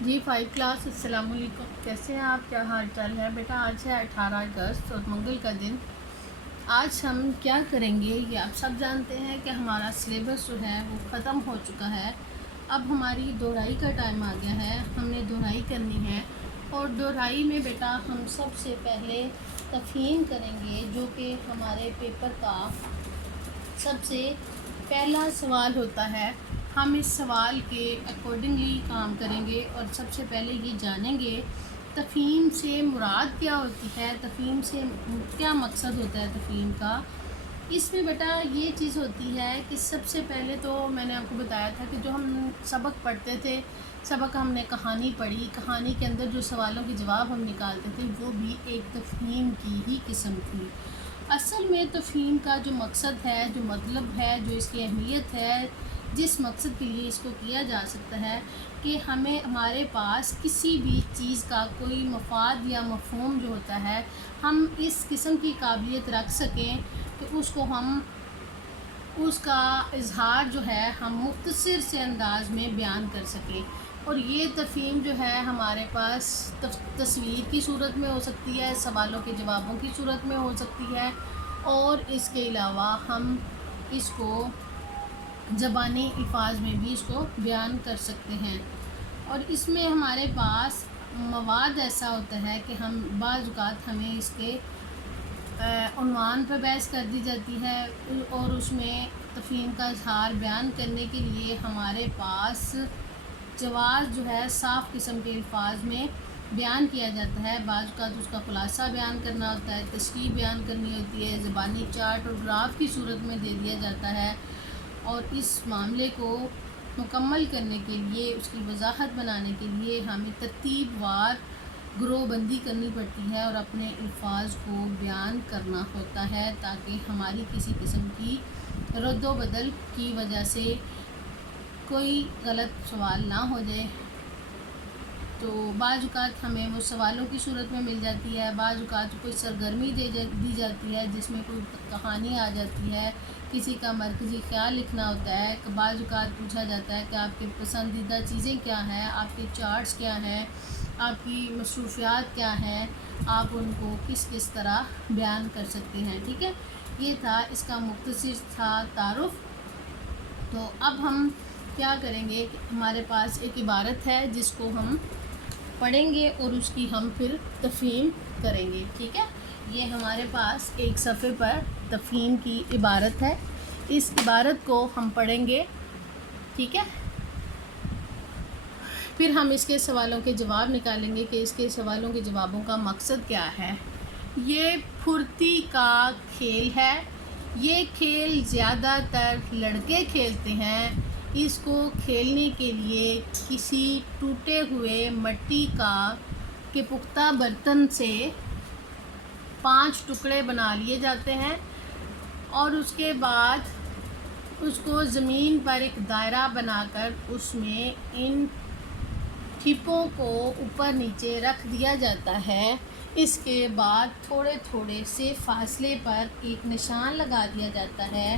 جی 5 class السلام علیکم، کیسے ہیں آپ؟ کیا حال چال ہے بیٹا؟ آج ہے 18 اگست اور منگل کا دن۔ آج ہم کیا کریں گے یہ آپ سب جانتے ہیں کہ ہمارا سلیبس جو ہے وہ ختم ہو چکا ہے۔ اب ہماری دہرائی کا ٹائم آ گیا ہے، ہم نے دہرائی کرنی ہے اور دہرائی میں بیٹا ہم سب سے پہلے تفہیم کریں گے، جو کہ ہمارے پیپر کا سب سے پہلا سوال ہوتا ہے۔ ہم اس سوال کے اکارڈنگلی کام کریں گے اور سب سے پہلے یہ جانیں گے تفہیم سے مراد کیا ہوتی ہے، تفہیم سے کیا مقصد ہوتا ہے تفہیم کا۔ اس میں بیٹا یہ چیز ہوتی ہے کہ سب سے پہلے تو میں نے آپ کو بتایا تھا کہ جو ہم سبق پڑھتے تھے، سبق ہم نے کہانی پڑھی، کہانی کے اندر جو سوالوں کے جواب ہم نکالتے تھے وہ بھی ایک تفہیم کی ہی قسم تھی۔ اصل میں تفہیم کا جو مقصد ہے، جو مطلب ہے، جو اس کی اہمیت ہے، جس مقصد کے لیے اس کو کیا جا سکتا ہے کہ ہمارے پاس کسی بھی چیز کا کوئی مفاد یا مفہوم جو ہوتا ہے، ہم اس قسم کی قابلیت رکھ سکیں کہ اس کا اظہار جو ہے ہم مختصر سے انداز میں بیان کر سکیں۔ اور یہ تفہیم جو ہے ہمارے پاس تصویر کی صورت میں ہو سکتی ہے، سوالوں کے جوابوں کی صورت میں ہو سکتی ہے، اور اس کے علاوہ ہم اس کو زبانی الفاظ میں بھی اس کو بیان کر سکتے ہیں۔ اور اس میں ہمارے پاس مواد ایسا ہوتا ہے کہ ہم بعض اوقات ہمیں اس کے عنوان پر بحث کر دی جاتی ہے اور اس میں تفہیم کا اظہار بیان کرنے کے لیے ہمارے پاس جواز جو ہے صاف قسم کے الفاظ میں بیان کیا جاتا ہے۔ بعض اوقات اس کا خلاصہ بیان کرنا ہوتا ہے، تشریح بیان کرنی ہوتی ہے، زبانی چارٹ اور گراف کی صورت میں دے دیا جاتا ہے، اور اس معاملے کو مکمل کرنے کے لیے، اس کی وضاحت بنانے کے لیے ہمیں ترتیب وار گروہ بندی کرنی پڑتی ہے اور اپنے الفاظ کو بیان کرنا ہوتا ہے تاکہ ہماری کسی قسم کی رد و بدل کی وجہ سے کوئی غلط سوال نہ ہو جائے۔ تو بعض اوقات ہمیں وہ سوالوں کی صورت میں مل جاتی ہے، بعض اوقات کوئی سرگرمی دی جاتی ہے جس میں کوئی کہانی آ جاتی ہے، کسی کا مرکزی خیال لکھنا ہوتا ہے، بعض اوقات پوچھا جاتا ہے کہ آپ کے پسندیدہ چیزیں کیا ہیں، آپ کے چارٹس کیا ہیں، آپ کی مصروفیات کیا ہیں، آپ ان کو کس کس طرح بیان کر سکتے ہیں۔ ٹھیک ہے، یہ تھا اس کا مختصر تھا تعارف۔ تو اب ہم کیا کریں گے کہ ہمارے پاس ایک عبارت ہے جس کو ہم پڑھیں گے اور اس کی ہم پھر تفہیم کریں گے۔ ٹھیک ہے، یہ ہمارے پاس ایک صفحے پر تفہیم کی عبارت ہے، اس عبارت کو ہم پڑھیں گے۔ ٹھیک ہے، پھر ہم اس کے سوالوں کے جواب نکالیں گے کہ اس کے سوالوں کے جوابوں کا مقصد کیا ہے۔ یہ پھرتی کا کھیل ہے، یہ کھیل زیادہ تر لڑکے کھیلتے ہیں۔ اس کو کھیلنے کے لیے کسی ٹوٹے ہوئے مٹی کے پختہ برتن سے 5 ٹکڑے بنا لیے جاتے ہیں اور اس کے بعد اس کو زمین پر ایک دائرہ بنا کر اس میں ان ٹھیپوں کو اوپر نیچے رکھ دیا جاتا ہے۔ اس کے بعد تھوڑے تھوڑے سے فاصلے پر ایک نشان لگا دیا جاتا ہے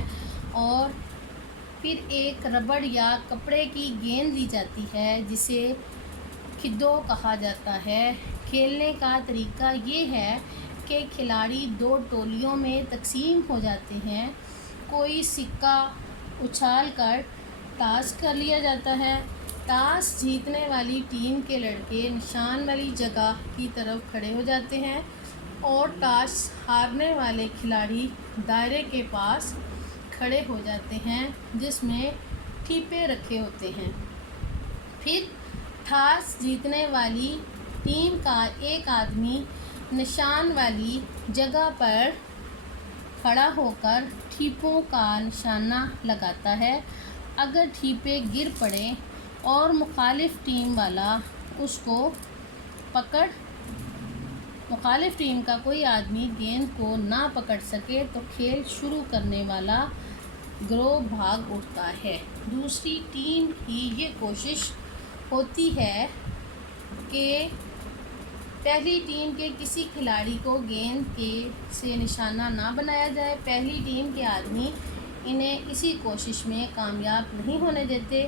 اور پھر ایک ربڑ یا کپڑے کی گیند دی جاتی ہے جسے کھدو کہا جاتا ہے۔ کھیلنے کا طریقہ یہ ہے کہ کھلاڑی 2 ٹولیوں میں تقسیم ہو جاتے ہیں، کوئی سکہ اچھال کر ٹاس کر لیا جاتا ہے، ٹاس جیتنے والی ٹیم کے لڑکے نشان والی جگہ کی طرف کھڑے ہو جاتے ہیں اور ٹاس ہارنے والے کھلاڑی دائرے کے پاس کھڑے ہو جاتے ہیں جس میں ٹھیپے رکھے ہوتے ہیں۔ پھر ٹاس جیتنے والی ٹیم کا ایک آدمی نشان والی جگہ پر کھڑا ہو کر ٹھیپوں کا نشانہ لگاتا ہے۔ اگر ٹھیپے گر پڑیں اور مخالف ٹیم کا کوئی آدمی گیند کو نہ پکڑ سکے تو کھیل شروع کرنے والا گروہ بھاگ اٹھتا ہے۔ دوسری ٹیم کی یہ کوشش ہوتی ہے کہ پہلی ٹیم کے کسی کھلاڑی کو گیند سے نشانہ نہ بنایا جائے۔ پہلی ٹیم کے آدمی انہیں اسی کوشش میں کامیاب نہیں ہونے دیتے۔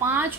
5